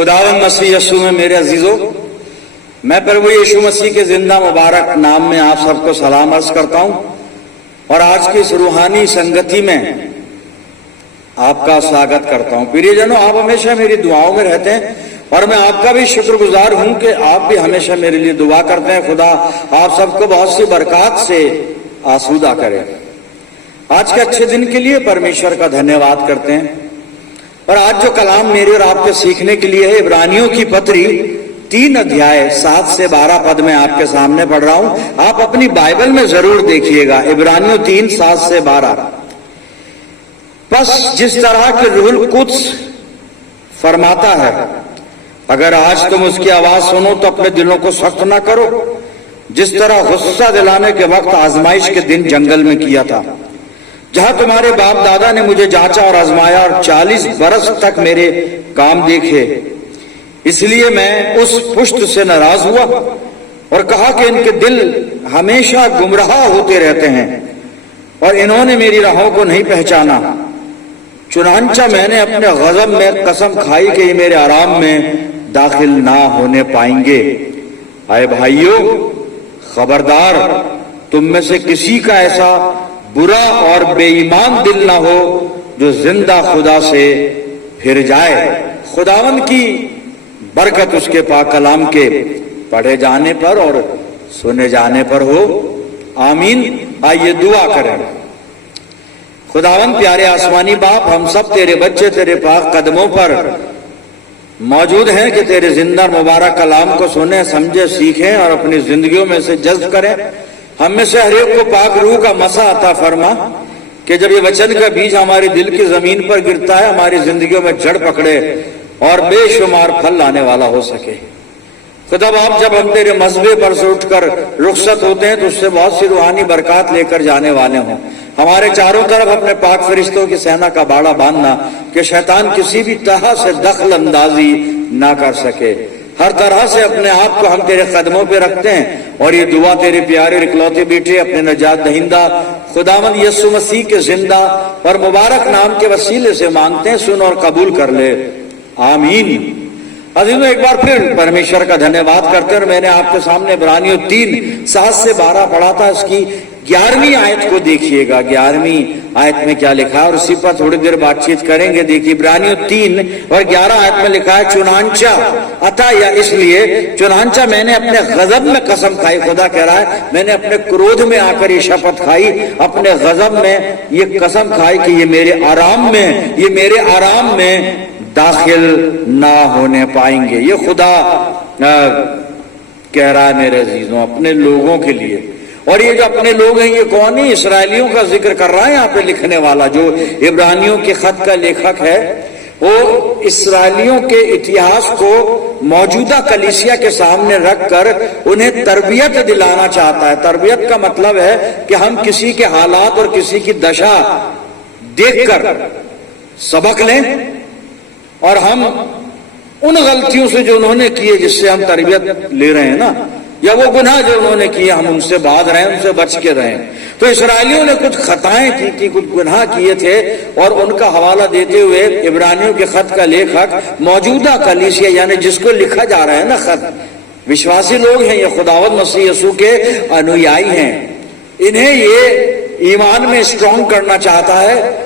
खुदावंद मसीह यीशु में मेरे अजीजों, मैं प्रभु यीशु मसीह के जिंदा मुबारक नाम में आप सबको सलाम अर्ज करता हूं और आज की इस रूहानी संगति में आपका स्वागत करता हूं। प्रियजनों, आप हमेशा मेरी दुआओं में रहते हैं और मैं आपका भी शुक्रगुजार हूं कि आप भी हमेशा मेरे लिए दुआ करते हैं। खुदा आप सबको बहुत सी बरकत से आसूदा करे। आज के अच्छे दिन के लिए परमेश्वर का धन्यवाद करते हैं। और आज जो कलाम मेरे और आपके सीखने के लिए है, इब्रानियों की पत्री 3 अध्याय 7 से 12 पद में आपके सामने पढ़ रहा हूं। आप अपनी बाइबल में जरूर देखिएगा, इब्रानियों 3 7 से 12। बस जिस तरह के रूहुल कुद्स फरमाता है, अगर आज तुम उसकी आवाज सुनो तो अपने दिलों को सख्त ना करो, जिस तरह गुस्सा दिलाने के वक्त आजमाइश के दिन जंगल में किया था, जहां तुम्हारे बाप दादा ने मुझे जांचा और आजमाया और 40 बरस तक मेरे काम देखे। इसलिए मैं उस पुष्ट से नाराज हुआ और कहा कि इनके दिल हमेशा गुमराह होते रहते हैं और इन्होंने मेरी राहों को नहीं पहचाना। चुनांचा मैंने अपने गजब में कसम खाई कि ये मेरे आराम में दाखिल ना होने पाएंगे। आए भाइयों, खबरदार, तुम में से किसी का ऐसा बुरा और बेईमान दिल ना हो जो जिंदा खुदा से फिर जाए। खुदावंद की बरकत उसके पाक कलाम के पढ़े जाने पर और सुने जाने पर हो, आमीन। आइए दुआ करें। खुदावंद प्यारे आसमानी बाप, हम सब तेरे बच्चे तेरे पाक कदमों पर मौजूद हैं कि तेरे जिंदा मुबारक कलाम को सुने, समझे, सीखें और अपनी जिंदगियों में से जज्ब करें। हम में से हर एक को पाक रूह का मसा अता फरमा कि जब ये वचन का बीज हमारे दिल की जमीन पर गिरता है, हमारी जिंदगियों में जड़ पकड़े और बेशुमार फल लाने वाला हो सके। खुदा बाप, जब हम तेरे मजबे पर से उठकर रुखसत होते हैं तो उससे बहुत सी रूहानी बरकत लेकर जाने वाले हों। हमारे चारों तरफ अपने पाक फरिश्तों की सेना का बाड़ा बांधना कि शैतान किसी भी तरह से दखल अंदाजी ना कर सके। हर तरह से अपने आप को हम तेरे कदमों पे रखते हैं और ये दुआ तेरे प्यारे और इकलौते बेटे अपने नजात दहिंदा खुदावंद यीशु मसीह के जिंदा और मुबारक नाम के वसीले से मांगते हैं। सुन और कबूल कर ले, आमीन। अजीजों, एक बार फिर परमेश्वर का धन्यवाद करते हैं। और मैंने आपके सामने इब्रानियों 3 7 से 12 पढ़ा था। इसकी 11वीं आयत को देखिएगा। 11वीं आयत में क्या लिखा है और उसी पर थोड़ी देर बातचीत करेंगे। देखिए, इब्रानियों 3 और 11 आयत में लिखा है, चुनांचा अतः या इसलिए चुनांचा मैंने अपने गजब में कसम खाई। खुदा कह रहा है, मैंने अपने क्रोध में आकर ये शपथ खाई, अपने गजब में ये कसम खाई कि ये मेरे आराम में दाखिल ना होने पाएंगे। ये खुदा कह रहा है मेरे अजीजों अपने लोगों के लिए। और ये जो अपने लोग हैं, ये कौन है? इसराइलियों का जिक्र कर रहा है यहाँ पे लिखने वाला। जो इब्रानियों के खत का लेखक है, वो इसराइलियों के इतिहास को मौजूदा कलीसिया के सामने रखकर उन्हें तरबियत दिलाना चाहता है। तरबियत का मतलब है कि हम किसी के हालात और किसी की दशा देखकर सबक लें और हम उन गलतियों से जो उन्होंने किए, जिससे हम तरबियत ले रहे हैं ना, या वो गुनाह जो उन्होंने किए, हम उनसे बाज रहे हैं, उनसे बच के रहें। तो इसराइलियों ने कुछ खताएं की थी, कुछ गुनाह किए थे और उनका हवाला देते हुए इब्रानियों के खत का लेखक मौजूदा कलीसिया, यानी जिसको लिखा जा रहा है ना खत, विश्वासी लोग हैं, ये खुदावंद मसीह यीशु के अनुयायी हैं, इन्हें ये ईमान में स्ट्रांग करना चाहता है।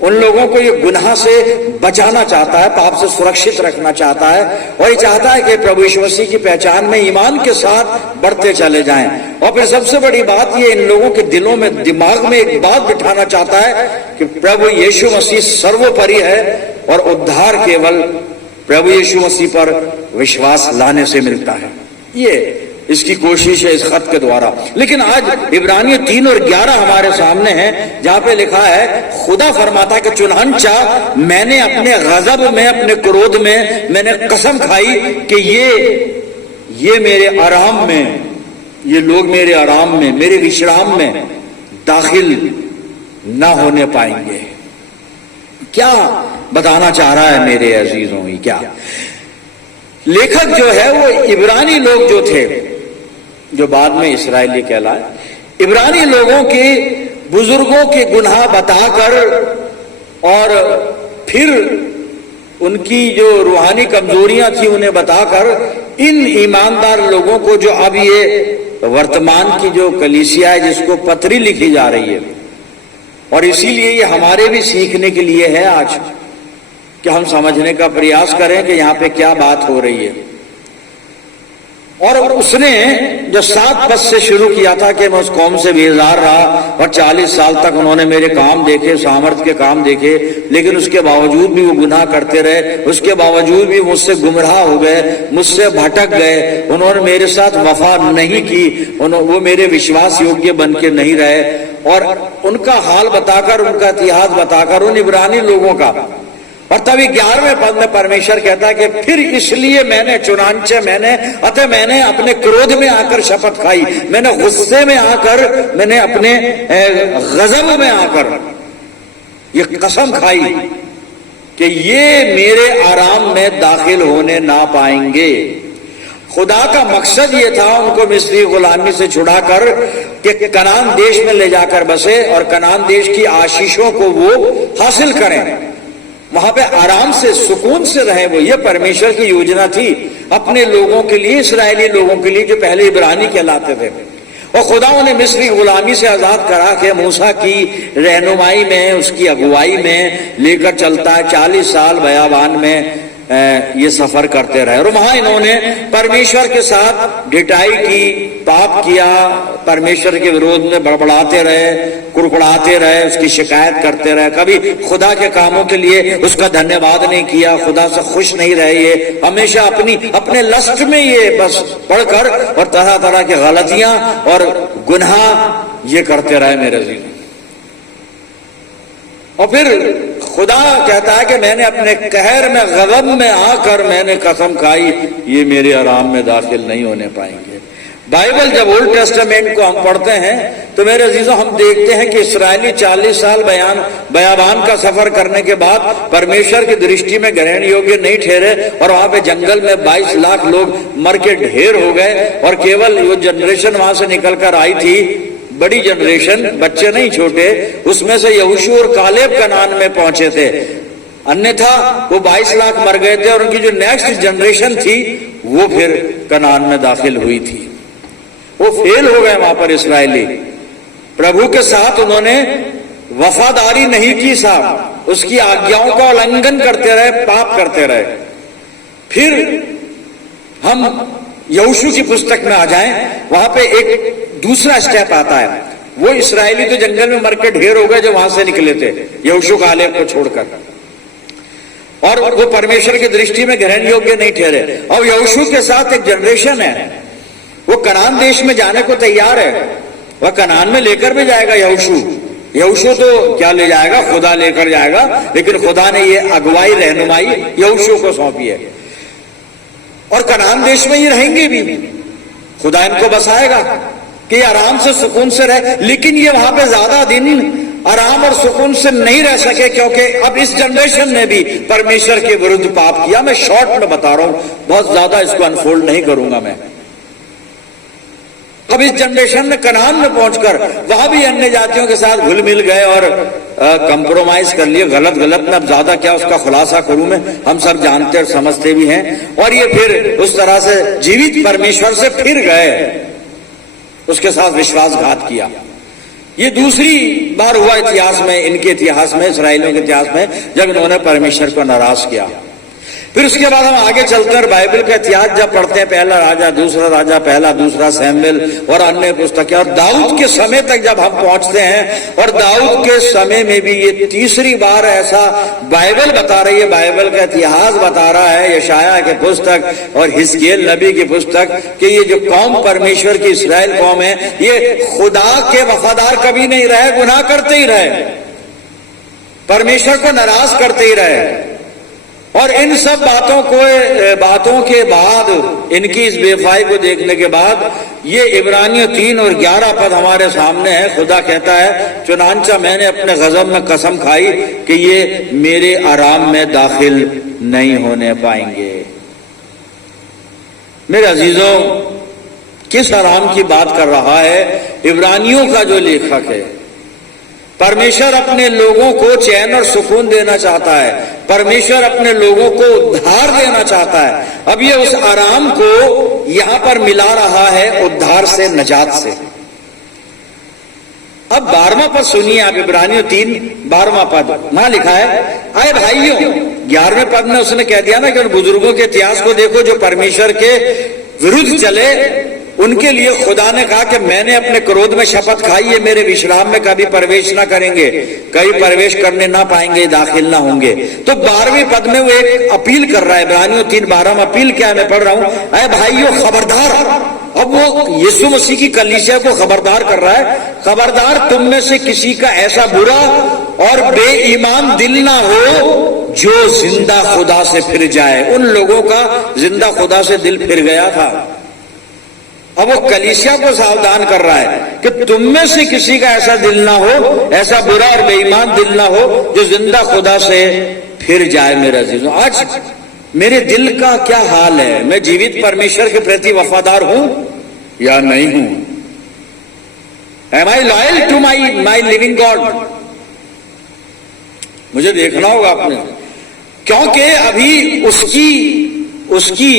उन लोगों को ये गुनाह से बचाना चाहता है, पाप से सुरक्षित रखना चाहता है और ये चाहता है कि प्रभु यीशु मसीह की पहचान में ईमान के साथ बढ़ते चले जाएं। और फिर सबसे बड़ी बात, ये इन लोगों के दिलों में, दिमाग में एक बात बिठाना चाहता है कि प्रभु यीशु मसीह सर्वोपरि है और उद्धार केवल प्रभु यीशु मसीह पर विश्वास लाने से मिलता है। ये इसकी कोशिश है इस खत के द्वारा। लेकिन आज इब्रानियों 3 और 11 हमारे सामने हैं, जहां पे लिखा है, खुदा फरमाता है कि चुनांचा मैंने अपने गजब में, अपने क्रोध में मैंने कसम खाई कि ये मेरे आराम में, ये लोग मेरे आराम में, मेरे विश्राम में दाखिल ना होने पाएंगे। क्या बताना चाह रहा है मेरे अजीजों? क्या लेखक जो है वो इब्रानी लोग जो थे, जो बाद में इसराइली कहलाए, इब्रानी लोगों के बुजुर्गों के गुनाह बताकर और फिर उनकी जो रूहानी कमजोरियां थी उन्हें बताकर इन ईमानदार लोगों को, जो अब ये वर्तमान की जो कलीसिया है जिसको पत्री लिखी जा रही है, और इसीलिए ये हमारे भी सीखने के लिए है आज कि हम समझने का प्रयास करें कि यहां पे क्या बात हो रही है। और उसने जो 7 पद से शुरू किया था कि मैं उस कौम से बेजार रहा और 40 साल तक उन्होंने मेरे काम देखे, सामर्थ्य के काम देखे, लेकिन उसके बावजूद भी वो गुनाह करते रहे, उसके बावजूद भी मुझसे गुमराह हो गए, मुझसे भटक गए, उन्होंने मेरे साथ वफा नहीं की, वो मेरे विश्वास योग्य बन के नहीं रहे। और उनका हाल बताकर, उनका इतिहास बताकर उन इब्रानी लोगों का, और तभी 11वें पद में परमेश्वर कहता है कि फिर इसलिए मैंने अतः मैंने अपने क्रोध में आकर शपथ खाई, मैंने गुस्से में आकर, मैंने अपने गजब में आकर ये कसम खाई कि ये मेरे आराम में दाखिल होने ना पाएंगे। खुदा का मकसद ये था उनको मिस्री गुलामी से छुड़ाकर कि कनान देश में ले जाकर बसे और कनान देश की आशीषों को वो हासिल करें, वहां पे आराम से सुकून से रहे। वो ये परमेश्वर की योजना थी अपने लोगों के लिए, इस्राएली लोगों के लिए जो पहले इब्रानी कहलाते थे। और खुदा उन्हें मिस्री गुलामी से आजाद करा के मूसा की रहनुमाई में, उसकी अगुवाई में लेकर चलता है। 40 साल बयाबान में ये सफर करते रहे और वहां इन्होंने परमेश्वर के साथ ढिठाई की, पाप किया, परमेश्वर के विरोध में बड़बड़ाते रहे, कुड़कुड़ाते रहे, उसकी शिकायत करते रहे, कभी खुदा के कामों के लिए उसका धन्यवाद नहीं किया, खुदा से खुश नहीं रहे। ये हमेशा अपने लस्ट में ये बस पढ़कर और तरह तरह की गलतियां और गुनाह ये करते रहे मेरे जी। और फिर खुदा कहता है कि मैंने अपने कहर में, गज़ब में आकर मैंने कसम खाई, ये मेरे आराम में दाखिल नहीं होने पाएंगे। बाइबल जब ओल्ड टेस्टामेंट को हम पढ़ते हैं तो मेरे अजीजों हम देखते हैं कि इस्राएली 40 साल बयाबान का सफर करने के बाद परमेश्वर की दृष्टि में ग्रहण योग्य नहीं ठहरे और वहां पे जंगल में 22 लाख लोग मर के ढेर हो गए। और केवल वो जनरेशन वहां से निकल कर आई थी, बड़ी जनरेशन, बच्चे नहीं छोटे, उसमें से यहोशू और कालेब कनान में पहुंचे थे, अन्यथा वो 22 लाख मर गए थे और उनकी जो नेक्स्ट जनरेशन थी वो फिर कनान में दाखिल हुई थी। वो फेल हो गए वहां पर इस्राएली, प्रभु के साथ उन्होंने वफादारी नहीं की, साहब उसकी आज्ञाओं का उल्लंघन करते रहे, पाप करते रहे। फिर हम यहोशू की पुस्तक में आ जाएं, वहां पे एक दूसरा स्टेप आता है। वो इस्राएली तो जंगल में मर के ढेर हो गए जो वहां से निकले थे यहोशू कालेब को छोड़कर, और वो परमेश्वर की दृष्टि में ग्रहण योग्य नहीं ठहरे। और यहोशू के साथ एक जनरेशन है, वो कनान देश में जाने को तैयार है, वह कनान में लेकर भी जाएगा यहोशू तो क्या ले जाएगा, खुदा लेकर जाएगा, लेकिन खुदा ने ये अगुवाई, रहनुमाई यहोशू को सौंपी है। और कनान देश में ये रहेंगे भी, खुदा इनको बसाएगा कि आराम से सुकून से रहे। लेकिन ये वहां पे ज्यादा दिन आराम और सुकून से नहीं रह सके, क्योंकि अब इस जनरेशन ने भी परमेश्वर के विरुद्ध पाप किया। मैं शॉर्ट में बता रहा हूं, बहुत ज्यादा इसको अनफोल्ड नहीं करूंगा मैं। अब इस जनरेशन ने कनान में पहुंचकर वहां भी अन्य जातियों के साथ घुल मिल गए और कंप्रोमाइज कर लिए, गलत में। अब ज्यादा क्या उसका खुलासा करूं मैं, हम सब जानते और समझते भी हैं। और ये फिर उस तरह से जीवित परमेश्वर से फिर गए, उसके साथ विश्वासघात किया। ये दूसरी बार हुआ इतिहास में, इनके इतिहास में, इसराइलियों के इतिहास में, जब इन्होंने परमेश्वर को नाराज किया। फिर उसके बाद हम आगे चलकर बाइबल का इतिहास जब पढ़ते हैं, पहला राजा, दूसरा राजा, पहला दूसरा सैमुएल और अन्य पुस्तकें, और दाऊद के समय तक जब हम पहुंचते हैं, और दाऊद के समय में भी ये तीसरी बार ऐसा बाइबल बता रही है, बाइबल का इतिहास बता रहा है, यशायाह की पुस्तक और हिजकियेल नबी की पुस्तक, कि ये जो कौम परमेश्वर की इस्राएल कौम है, ये खुदा के वफादार कभी नहीं रहे, गुनाह करते ही रहे, परमेश्वर को नाराज करते ही रहे। और इन सब बातों के बाद, इनकी इस बेवफाई को देखने के बाद, ये इब्रानियों 3 और 11 पद हमारे सामने है। खुदा कहता है, चुनांचा मैंने अपने गजब में कसम खाई कि ये मेरे आराम में दाखिल नहीं होने पाएंगे। मेरे अजीजों, किस आराम की बात कर रहा है इब्रानियों का जो लेखक है? परमेश्वर अपने लोगों को चैन और सुकून देना चाहता है, परमेश्वर अपने लोगों को उद्धार देना चाहता है। अब ये उस आराम को यहां पर मिला रहा है उद्धार से, नजात से। अब 12वां पद सुनिए आप, इब्रानियों 3:12 पद, वहां लिखा है, आए भाइयों, 11वें पद में उसने कह दिया ना कि उन बुजुर्गों के इतिहास को देखो जो परमेश्वर के विरुद्ध चले, उनके लिए खुदा ने कहा कि मैंने अपने क्रोध में शपथ खाई है, मेरे विश्राम में कभी प्रवेश ना करेंगे, कभी प्रवेश करने ना पाएंगे, दाखिल ना होंगे। तो 12वें पद में वो एक अपील कर रहा है, इब्रानियों 3:12 में अपील क्या है, मैं पढ़ रहा हूं, अरे भाइयों खबरदार। अब वो यीशु मसीह की कलीसिया को खबरदार कर रहा है, खबरदार तुम में से किसी का ऐसा बुरा और बेईमान दिल ना हो जो जिंदा खुदा से फिर जाए। उन लोगों का जिंदा खुदा से दिल फिर गया था। अब वो कलीसिया को सावधान कर रहा है कि तुम में से किसी का ऐसा दिल ना हो, ऐसा बुरा और बेईमान दिल ना हो जो जिंदा खुदा से फिर जाए। मेरा अजीजों, आज मेरे दिल का क्या हाल है? मैं जीवित परमेश्वर के प्रति वफादार हूं या नहीं हूं? Am I loyal to my living god? मुझे देखना होगा आपने, क्योंकि अभी उसकी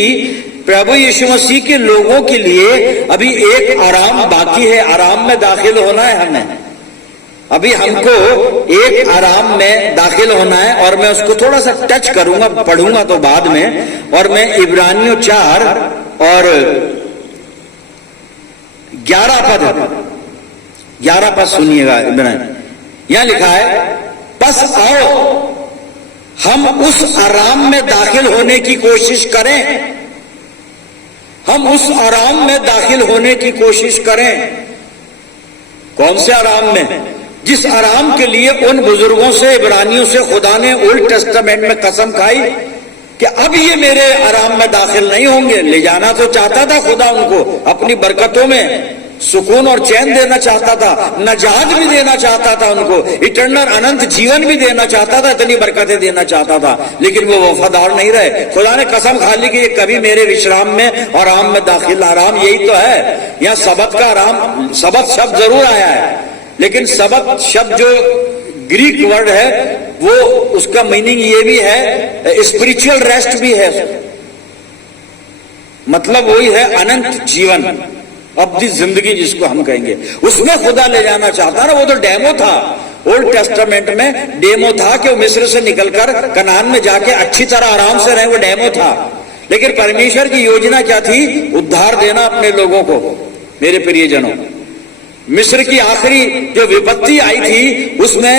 प्रभु यीशु मसीह के लोगों के लिए अभी एक आराम बाकी है, आराम में दाखिल होना है हमें। अभी हमको एक आराम में दाखिल होना है और मैं उसको थोड़ा सा टच करूंगा, पढ़ूंगा तो बाद में। और मैं इब्रानियों 4 और 11 पद सुनिएगा। यहां लिखा है, बस आओ हम उस आराम में दाखिल होने की कोशिश करें, हम उस आराम में दाखिल होने की कोशिश करें। कौन से आराम में? जिस आराम के लिए उन बुजुर्गों से, इब्रानियों से खुदा ने ओल्ड टेस्टामेंट में कसम खाई कि अब ये मेरे आराम में दाखिल नहीं होंगे। ले जाना तो चाहता था खुदा उनको, अपनी बरकतों में सुकून और चैन देना चाहता था, नजात भी देना चाहता था उनको, इटर्नल अनंत जीवन भी देना चाहता था, इतनी बरकतें देना चाहता था, लेकिन वो वफादार नहीं रहे। खुदा ने कसम खा ली कि ये कभी मेरे विश्राम में और आराम में दाखिल, आराम यही तो है। यहाँ सबत का आराम, सबत शब्द जरूर आया है, लेकिन सबत शब्द जो ग्रीक वर्ड है वो उसका मीनिंग ये भी है, स्पिरिचुअल रेस्ट भी है, मतलब वही है अनंत जीवन, अब्दी जिंदगी जिसको हम कहेंगे। उसमें खुदा ले जाना चाहता ना, वो तो डेमो था। ओल्ड टेस्टामेंट में डेमो था कि वो मिस्र से निकलकर कनान में जाके अच्छी तरह आराम से रहे, वो डेमो था। लेकिन परमेश्वर की योजना क्या थी? उद्धार देना अपने लोगों को। मेरे प्रियजनों, मिस्र की आखिरी जो विपत्ति आई थी उसमें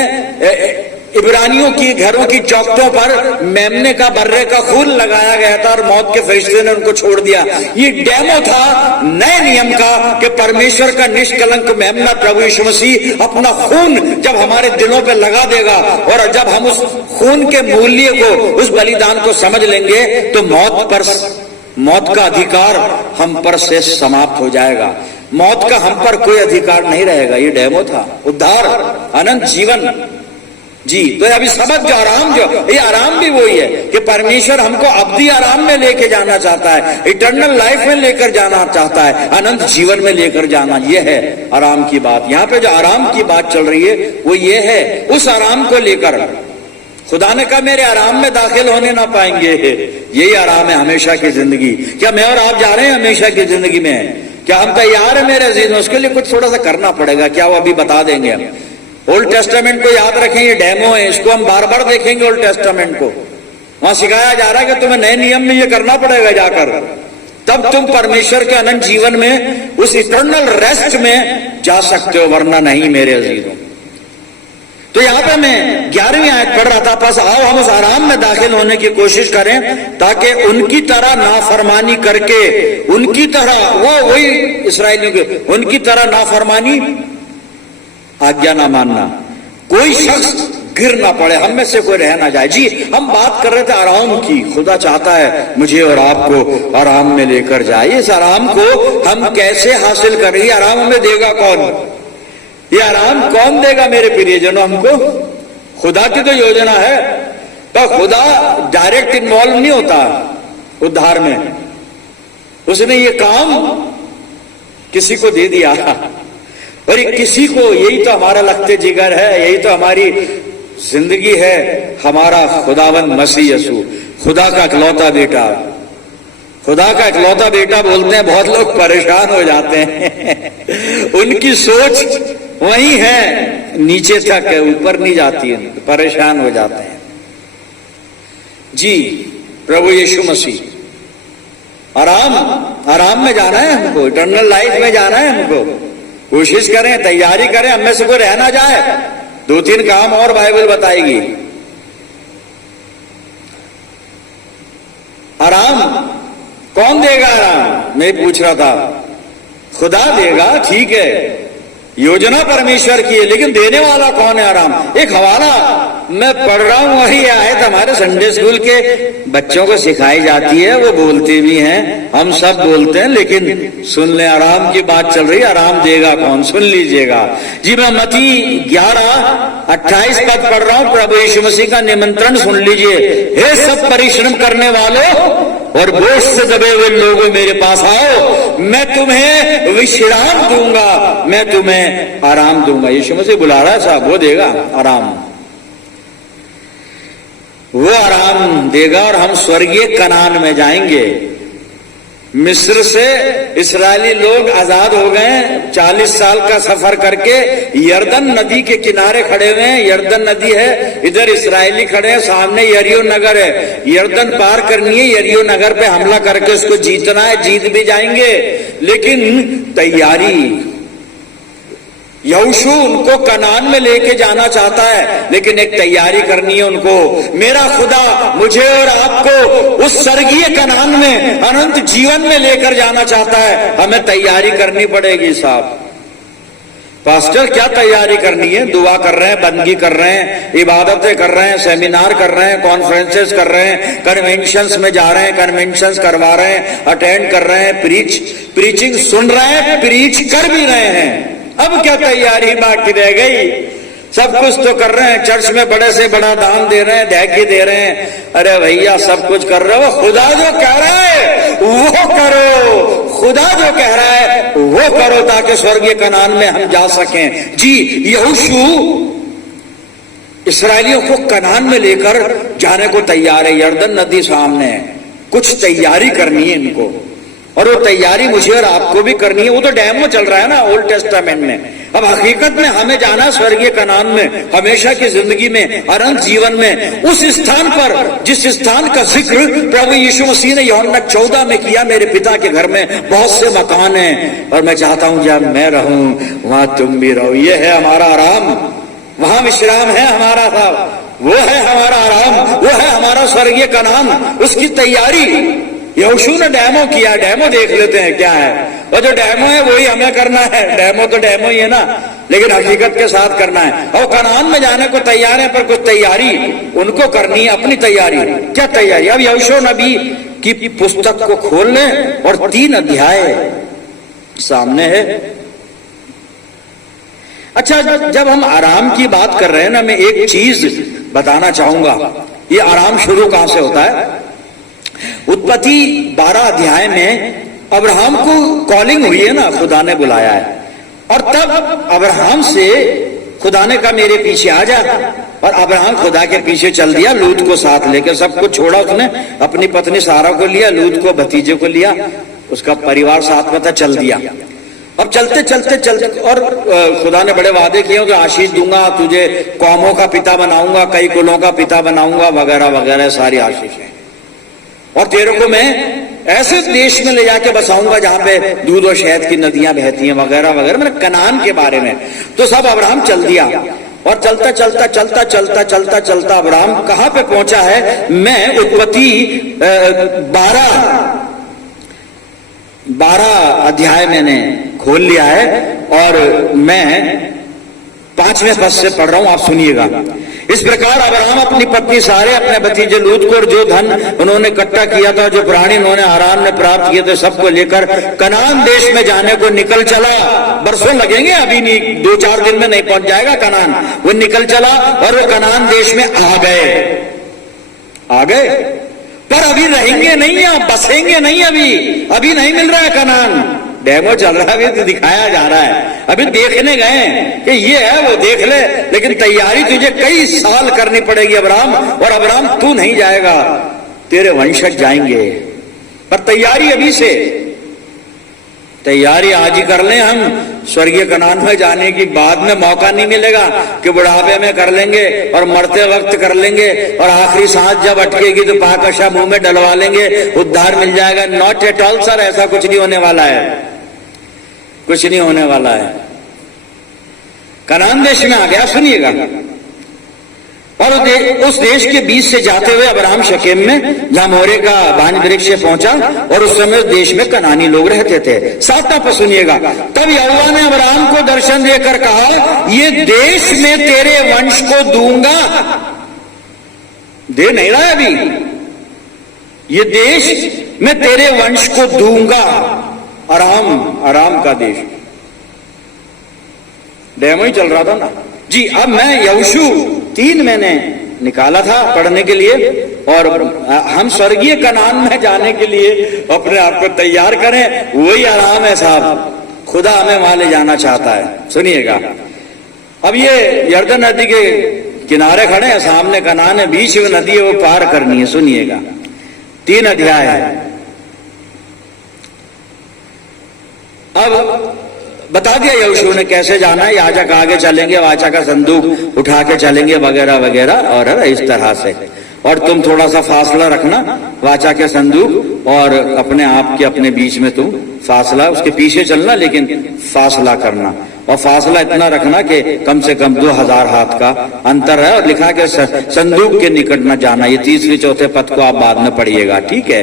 इब्रानियों की घरों की चौखटों पर मेमने का, बर्रे का खून लगाया गया था और मौत के फरिश्ते ने उनको छोड़ दिया। ये डेमो था नए नियम का कि परमेश्वर का निष्कलंक मेमना प्रभु यीशु मसीह अपना खून जब हमारे दिलों पे लगा देगा और जब हम उस खून के मूल्य को, उस बलिदान को समझ लेंगे तो मौत का अधिकार हम पर से समाप्त हो जाएगा। मौत का हम पर कोई अधिकार नहीं रहेगा। ये डेमो था, उद्धार, अनंत जीवन। जी, तो अभी सबक जो आराम, जो ये आराम भी वही है कि परमेश्वर हमको अब्दी आराम में लेके जाना चाहता है, इटर्नल लाइफ में लेकर जाना चाहता है, अनंत जीवन में लेकर जाना। ये है आराम की बात। यहाँ पे जो आराम की बात चल रही है वो ये है, उस आराम को लेकर खुदा ने कहा मेरे आराम में दाखिल होने ना पाएंगे। यही आराम है हमेशा की जिंदगी। क्या मैं और आप जा रहे हैं हमेशा की जिंदगी में? क्या हम तैयार है मेरे अजीज? उसके लिए कुछ थोड़ा सा करना पड़ेगा। क्या वो अभी बता देंगे हम? ओल्ड टेस्टामेंट को याद रखें, ये डेमो है, इसको हम बार बार देखेंगे। ओल्ड टेस्टामेंट को वहां सिखाया जा रहा है कि तुम्हें नए नियम में ये करना पड़ेगा जाकर, तब तुम परमेश्वर के अनंत जीवन में, उस इटर्नल रेस्ट में जा सकते हो, वरना नहीं मेरे अजीजों। तो यहां पे मैं 11वीं आयत पढ़ रहा था, बस आओ हम उस आराम में दाखिल होने की कोशिश करें ताकि उनकी तरह नाफरमानी करके, उनकी तरह, वो वही इस्राएलियों के, उनकी तरह नाफरमानी, आज्ञा ना मानना, कोई शख्स गिर ना पड़े, हम में से कोई रह ना जाए। जी, हम बात कर रहे थे आराम की। खुदा चाहता है मुझे और आपको आराम में लेकर जाए। इस आराम को हम कैसे हासिल करें? ये आराम हमें देगा कौन? ये आराम कौन देगा मेरे प्रियजनों हमको? खुदा की तो योजना है, तो खुदा डायरेक्ट इन्वॉल्व नहीं होता उद्धार में। उसने ये काम किसी को दे दिया, और ये किसी को, यही तो हमारा लखते जिगर है, यही तो हमारी जिंदगी है, हमारा खुदावंद मसीह यसू, खुदा का इकलौता बेटा। खुदा का इकलौता बेटा बोलते हैं, बहुत लोग परेशान हो जाते हैं। उनकी सोच वही है, नीचे तक है, ऊपर नहीं जाती है, परेशान हो जाते हैं। जी प्रभु यीशु मसीह, आराम में जाना है हमको, इटर्नल लाइफ में जाना है हमको। कोशिश करें, तैयारी करें, हम में से कोई रह ना जाए। 2-3 काम और बाइबल बताएगी। आराम कौन देगा? आराम मैं पूछ रहा था। खुदा देगा, ठीक है, योजना परमेश्वर की है, लेकिन देने वाला कौन है आराम? एक हवाला मैं पढ़ रहा हूं, वही आयत हमारे संडे स्कूल के बच्चों को सिखाई जाती है, वो बोलते भी हैं, हम सब बोलते हैं, लेकिन सुन ले, आराम की बात चल रही है। आराम देगा कौन? सुन लीजिएगा जी। मैं मत्ती 11:28 पद पढ़ रहा हूं। प्रभु यीशु मसीह का निमंत्रण सुन लीजिए। हे सब परिश्रम करने वालों और बोझ से दबे हुए लोगों, मेरे पास आओ, मैं तुम्हें विश्राम दूंगा, मैं तुम्हें आराम दूंगा। यीशु मसीह बुला रहा है साहब, वो देगा आराम, वो आराम देगा और हम स्वर्गीय कनान में जाएंगे। मिस्र से इस्राएली लोग आजाद हो गए, 40 साल का सफर करके यरदन नदी के किनारे खड़े हुए हैं। यरदन नदी है, इधर इस्राएली खड़े हैं, सामने यरीहो नगर है। यरदन पार करनी है, यरीहो नगर पे हमला करके उसको जीतना है, जीत भी जाएंगे, लेकिन तैयारी। यहोशू उनको कनान में लेके जाना चाहता है, लेकिन एक तैयारी करनी है उनको। मेरा खुदा मुझे और आपको उस स्वर्गीय कनान में, अनंत जीवन में लेकर जाना चाहता है, हमें तैयारी करनी पड़ेगी साहब। पास्टर क्या तैयारी करनी है? दुआ कर रहे हैं, बंदगी कर रहे हैं, इबादतें कर रहे हैं, सेमिनार कर रहे हैं, कॉन्फ्रेंसेस कर रहे हैं, कन्वेंशंस में जा रहे हैं, कन्वेंशंस करवा रहे हैं, अटेंड कर रहे हैं, प्रीचिंग सुन रहे हैं, प्रीच कर भी रहे हैं। अब क्या तैयारी बाकी रह गई? सब कुछ तो कर रहे हैं, चर्च में बड़े से बड़ा दान दे रहे हैं, दहकी दे रहे हैं, अरे भैया सब कुछ कर रहे हो, खुदा जो कह रहा है वो करो, खुदा जो कह रहा है वो करो, ताकि स्वर्गीय कनान में हम जा सकें। जी यहोशू इसराइलियों को कनान में लेकर जाने को तैयार है। यरदन नदी सामने है, कुछ तैयारी करनी है इनको, और वो तैयारी मुझे और आपको भी करनी है। वो तो डेमो चल रहा है ना ओल्ड टेस्टामेंट में, अब हकीकत में हमें जाना स्वर्गीय कनान में, हमेशा की जिंदगी में, अनंत जीवन में, उस स्थान पर जिस स्थान का जिक्र प्रभु यीशु मसीह ने यूहन्ना 14 में किया। मेरे पिता के घर में बहुत से मकान हैं और मैं चाहता हूं जब मैं रहूं वहां तुम भी रहो। ये है हमारा आराम, वहां विश्राम है हमारा साहब, वो है हमारा आराम, वो है हमारा स्वर्गीय कनान। उसकी तैयारी यहोशू ने डेमो किया, डेमो देख लेते हैं क्या है, और जो डेमो है वही हमें करना है। डेमो तो डेमो ही है ना, लेकिन हकीकत के साथ करना है। और कनान में जाने को तैयार है, पर कुछ तैयारी उनको करनी है, अपनी तैयारी। क्या तैयारी? अब यहोशू नबी की पुस्तक को खोल लें और 3 अध्याय सामने है। अच्छा, जब हम आराम की बात कर रहे हैं ना, मैं एक चीज बताना चाहूंगा। ये आराम शुरू कहां से होता है? उत्पत्ति 12 अध्याय में अब्राहम को कॉलिंग हुई है ना, खुदा ने बुलाया है, और तब अब्राहम से खुदा ने कहा मेरे पीछे आ जा, और अब्राहम खुदा के पीछे चल दिया, लूत को साथ लेकर। सब कुछ छोड़ा उसने, अपनी पत्नी सारा को लिया, लूत को भतीजे को लिया, उसका परिवार साथ में था, चल दिया। अब चलते चलते चलते, और खुदा ने बड़े वादे किए कि आशीष दूंगा तुझे, कौमों का पिता बनाऊंगा, कई कुलों का पिता बनाऊंगा, वगैरह वगैरह सारी आशीष है, और तेरे को मैं ऐसे देश में ले जाके बसाऊंगा जहां पे दूध और शहद की नदियां बहती हैं, वगैरह वगैरह, मैंने कनान के बारे में। तो सब अब्राहम चल दिया, और चलता चलता चलता चलता चलता चलता अब्राहम कहां पे पहुंचा है? मैं उत्पत्ति 12 अध्याय मैंने खोल लिया है, और मैं 5वें पद से पढ़ रहा हूं, आप सुनिएगा। इस प्रकार अब्राहम अपनी पत्नी सारे, अपने भतीजे लूत को, और जो धन उन्होंने इकट्ठा किया था, जो प्राणी उन्होंने हारान में प्राप्त किए थे, सबको लेकर कनान देश में जाने को निकल चला। बरसों लगेंगे, अभी नहीं, 2-4 दिन में नहीं पहुंच जाएगा कनान। वो निकल चला और वो कनान देश में आ गए, पर अभी रहेंगे नहीं, आप बसेंगे नहीं, अभी नहीं मिल रहा है कनान। डेमो चल रहा है, तो दिखाया जा रहा है, अभी देखने गए कि ये है वो देख ले, लेकिन तैयारी तुझे कई साल करनी पड़ेगी अब्राहम, और अब्राहम तू नहीं जाएगा, तेरे वंशज जाएंगे, पर तैयारी अभी से, तैयारी आज ही कर लें हम। स्वर्गीय कनान में जाने की बाद में मौका नहीं मिलेगा कि बुढ़ापे में कर लेंगे और मरते वक्त कर लेंगे, और आखिरी सांस जब अटकेगी तो पाकशा मुंह में डलवा लेंगे, उद्धार मिल जाएगा। नॉट एट ऑल सर, ऐसा कुछ नहीं होने वाला है, कुछ नहीं होने वाला है। कनान देश में आ गया, सुनिएगा, और उस देश के बीच से जाते हुए अब्राहम शकेम में, जहां मोरे का बांज वृक्ष से पहुंचा, और उस समय उस देश में कनानी लोग रहते थे। 7वां पद सुनिएगा, तब यहोवा ने अब्राहम को दर्शन देकर कहा, ये देश में तेरे वंश को दूंगा। दे नहीं रहा है अभी, ये देश में तेरे वंश को दूंगा। आराम का देश, डेमो ही चल रहा था ना जी। अब मैं यहोशू 3 मैंने निकाला था पढ़ने के लिए, और हम स्वर्गीय कनान में जाने के लिए अपने आप को तैयार करें। वही आराम है साहब, खुदा हमें वहां ले जाना चाहता है। सुनिएगा, अब ये यरदन नदी के किनारे खड़े हैं, सामने कनान है, बीच में नदी है, वो पार करनी है। सुनिएगा, 3 अध्याय है। अब बता दिया यहोशू ने कैसे जाना है, याजक आगे चलेंगे, वाचा का संदूक उठा के चलेंगे, वगैरह वगैरह, और इस तरह से। और तुम थोड़ा सा फासला रखना, वाचा के संदूक और अपने आप के अपने बीच में तुम फासला, उसके पीछे चलना, लेकिन फासला करना, और फासला इतना रखना कि कम से कम 2000 हाथ का अंतर है। और लिखा कि संदूक के निकट न जाना। ये 3-4 पद को आप बाद में पढ़िएगा, ठीक है।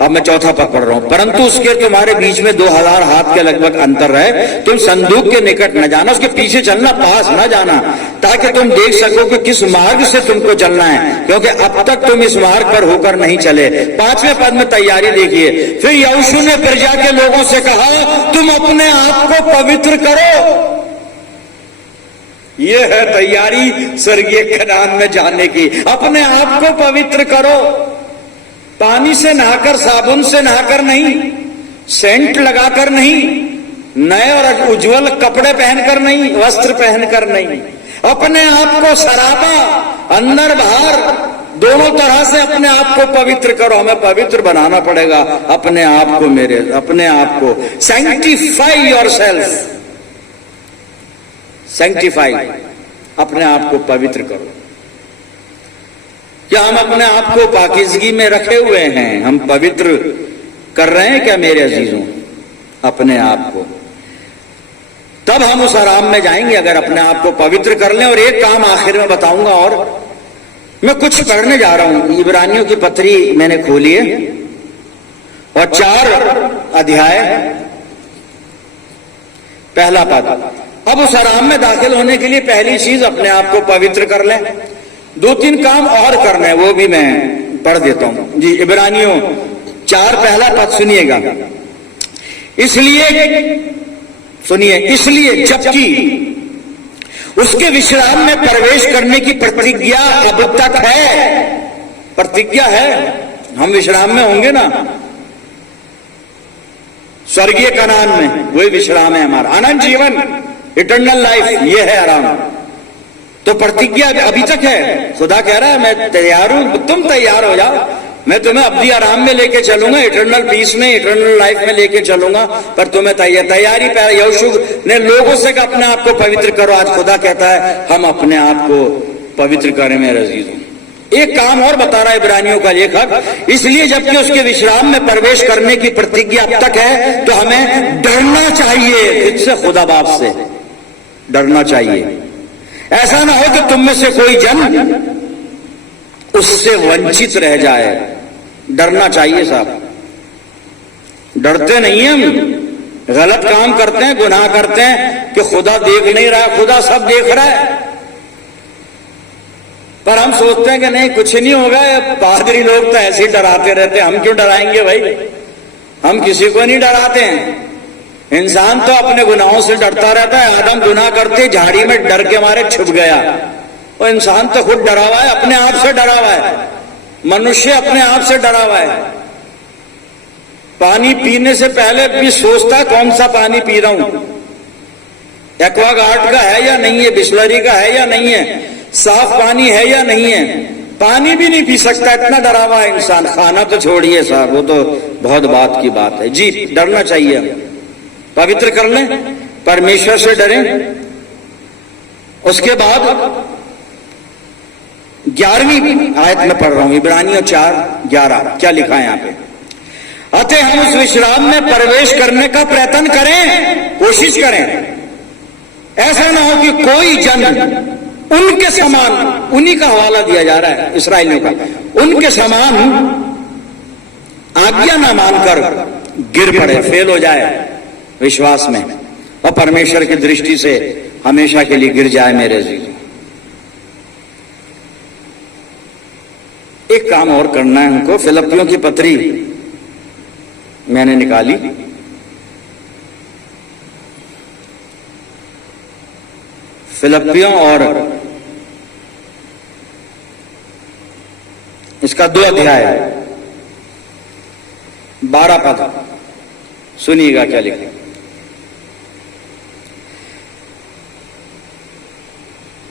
अब मैं 4था पद पढ़ रहा हूं, परंतु उसके तुम्हारे बीच में 2000 हाथ के लगभग अंतर रहे, तुम संदूक के निकट न जाना, उसके पीछे चलना, पास न जाना, ताकि तुम देख सको कि किस मार्ग से तुमको चलना है, क्योंकि अब तक तुम इस मार्ग पर होकर नहीं चले। 5वें पद में तैयारी देखिए, फिर यहोशू ने प्रजा के लोगों से कहा, तुम अपने आप को पवित्र करो। यह है तैयारी स्वर्गीय कनान में जाने की, अपने आप को पवित्र करो। पानी से नहाकर, साबुन से नहाकर नहीं, सेंट लगाकर नहीं, नए और उज्जवल कपड़े पहनकर नहीं, वस्त्र पहनकर नहीं, अपने आप को सराबा, अंदर बाहर दोनों तरह से अपने आप को पवित्र करो। हमें पवित्र बनाना पड़ेगा अपने आप को, अपने आप को। सैंक्टिफाई योरसेल्फ, सैंक्टिफाई, अपने आप को पवित्र करो। क्या हम अपने आप को पाकीज़गी में रखे हुए हैं? हम पवित्र कर रहे हैं क्या मेरे अजीजों अपने आप को? तब हम उस आराम में जाएंगे अगर अपने आप को पवित्र कर लें। और एक काम आखिर में बताऊंगा, और मैं कुछ पढ़ने जा रहा हूं। इब्रानियों की पत्री मैंने खोली है, और 4 अध्याय, पहला पद। अब उस आराम में दाखिल होने के लिए पहली चीज अपने आप को पवित्र कर लें। 2-3 काम और करने हैं, वो भी मैं पढ़ देता हूं जी। इब्रानियों 4 पहला पद सुनिएगा। इसलिए सुनिए, इसलिए जबकि उसके विश्राम में प्रवेश करने की प्रतिज्ञा अब तक है, प्रतिज्ञा है, हम विश्राम में होंगे ना, स्वर्गीय कनान में, वही विश्राम है हमारा, अनंत जीवन, इटर्नल लाइफ, ये है आराम। तो प्रतिज्ञा अभी तक है। खुदा कह रहा है मैं तैयार हूं, तुम तैयार हो जाओ, मैं तुम्हें अब्दी आराम में लेके चलूंगा, इटर्नल पीस में, इटर्नल लाइफ में लेके चलूंगा, पर तुम्हें तैयारी पे। यहोशू ने लोगों से कहा अपने आप को पवित्र करो। आज खुदा कहता है हम अपने आप को पवित्र करें मेरे अजीजों। एक काम और बता रहा है इब्रानियों का लेखक, इसलिए जबकि उसके विश्राम में प्रवेश करने की प्रतिज्ञा अब तक है, तो हमें डरना चाहिए, इससे खुदा बाप से डरना चाहिए। ऐसा ना हो कि तुम में से कोई जन उससे वंचित रह जाए। डरना चाहिए साहब, डरते नहीं हम, गलत काम करते हैं, गुनाह करते हैं कि खुदा देख नहीं रहा। खुदा सब देख रहा है, पर हम सोचते हैं कि नहीं कुछ नहीं होगा। पादरी लोग तो ऐसे ही डराते रहते हैं, हम क्यों डराएंगे भाई? हम किसी को नहीं डराते हैं। इंसान तो अपने गुनाहों से डरता रहता है। आदम गुनाह करते झाड़ी में डर के मारे छुप गया, और इंसान तो खुद डरा हुआ है, अपने आप से डरा हुआ है। मनुष्य अपने आप से डरा हुआ है। पानी पीने से पहले भी सोचता कौन सा पानी पी रहा हूं, एक्वागार्ड का है या नहीं है, बिस्लरी का है या नहीं है, साफ पानी है या नहीं है। पानी भी नहीं पी सकता, इतना डरा हुआ है इंसान। खाना तो छोड़िए साहब, वो तो बहुत बात की बात है। जी, डरना चाहिए, पवित्र कर लें, परमेश्वर से डरें। उसके बाद 11वीं आयत में पढ़ रहा हूं, इब्रानियों 4:11, क्या लिखा है यहां पे? अतः हम उस विश्राम में प्रवेश करने का प्रयत्न करें, कोशिश करें। ऐसा ना हो कि कोई जन उनके समान, उन्हीं का हवाला दिया जा रहा है इस्राएलियों का, उनके समान आज्ञा ना मानकर गिर पड़े, फेल हो जाए विश्वास में और परमेश्वर की दृष्टि से हमेशा के लिए गिर जाए। मेरे जी, एक काम और करना है हमको। फिलिपियों की पत्री मैंने निकाली, फिलिपियों, और इसका 2 अध्याय 12 पद, सुनिएगा क्या लिखे।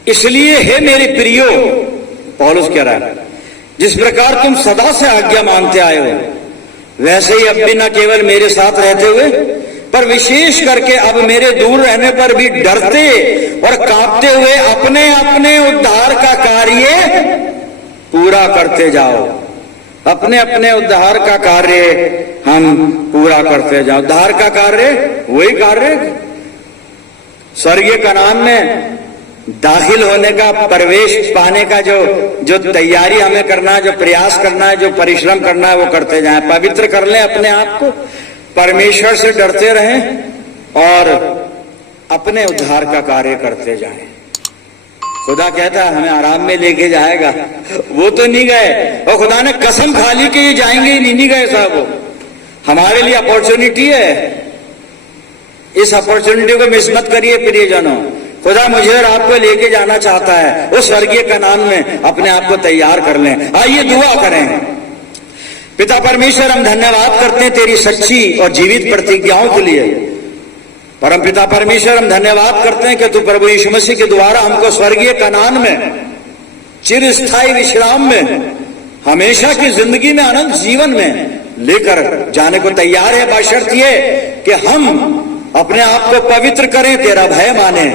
इसलिए हे मेरे प्रियो, पौलुस कह रहा है, जिस प्रकार तुम सदा से आज्ञा मानते आए हो, वैसे ही अब भी न केवल मेरे साथ रहते हुए, पर विशेष करके अब मेरे दूर रहने पर भी डरते और कांपते हुए अपने अपने उद्धार का कार्य पूरा करते जाओ। अपने अपने उद्धार का कार्य हम पूरा करते जाओ। उद्धार का कार्य वही कार्य, स्वर्गीय कनान में दाखिल होने का, प्रवेश पाने का जो तैयारी हमें करना है, जो प्रयास करना है, जो परिश्रम करना है, वो करते जाएं। पवित्र कर लें अपने आप को, परमेश्वर से डरते रहें और अपने उद्धार का कार्य करते जाएं। खुदा कहता है हमें आराम में लेके जाएगा, वो तो नहीं गए, और खुदा ने कसम खा ली कि ये जाएंगे ही नहीं गए साहब। वो हमारे लिए अपॉर्चुनिटी है, इस अपॉर्चुनिटी को मिस मत करिए प्रियजनों। खुदा मुझे और आपको लेके जाना चाहता है उस स्वर्गीय कनान में। अपने आप को तैयार कर लें। आइए दुआ करें। पिता परमेश्वर, हम धन्यवाद करते हैं तेरी सच्ची और जीवित प्रतिज्ञाओं के लिए। परम पिता परमेश्वर, हम धन्यवाद करते हैं कि तू प्रभु यीशु मसीह के द्वारा हमको स्वर्गीय कनान में, चिरस्थायी विश्राम में, हमेशा की जिंदगी में, अनंत जीवन में लेकर जाने को तैयार है। बशर्त ये कि हम अपने आप को पवित्र करें, तेरा भय माने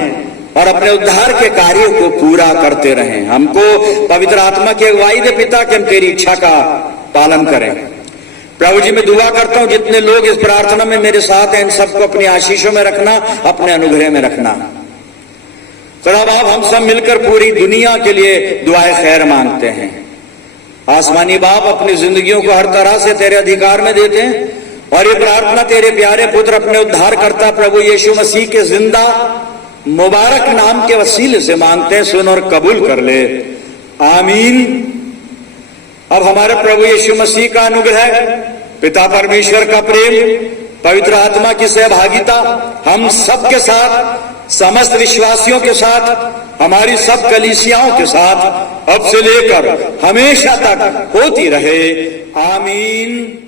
और अपने उद्धार के कार्यों को पूरा करते रहें। हमको पवित्र आत्मा की अगुवाई दे पिता कि हम तेरी इच्छा का पालन करें। प्रभु जी, मैं दुआ करता हूं जितने लोग इस प्रार्थना में मेरे साथ हैं, इन सबको अपनी आशीषों में रखना, अपने अनुग्रह में रखना। खुदा बाप, हम सब मिलकर पूरी दुनिया के लिए दुआए खैर मांगते हैं। आसमानी बाप अपनी जिंदगियों को हर तरह से तेरे अधिकार में देते हैं और ये प्रार्थना तेरे प्यारे पुत्र अपने उद्धार करता प्रभु यीशु मसीह के जिंदा मुबारक नाम के वसीले से मांगते हैं। सुन और कबूल कर ले, आमीन। अब हमारे प्रभु यीशु मसीह का अनुग्रह, पिता परमेश्वर का प्रेम, पवित्र आत्मा की सहभागिता हम सब के साथ, समस्त विश्वासियों के साथ, हमारी सब कलीसियाओं के साथ अब से लेकर हमेशा तक होती रहे, आमीन।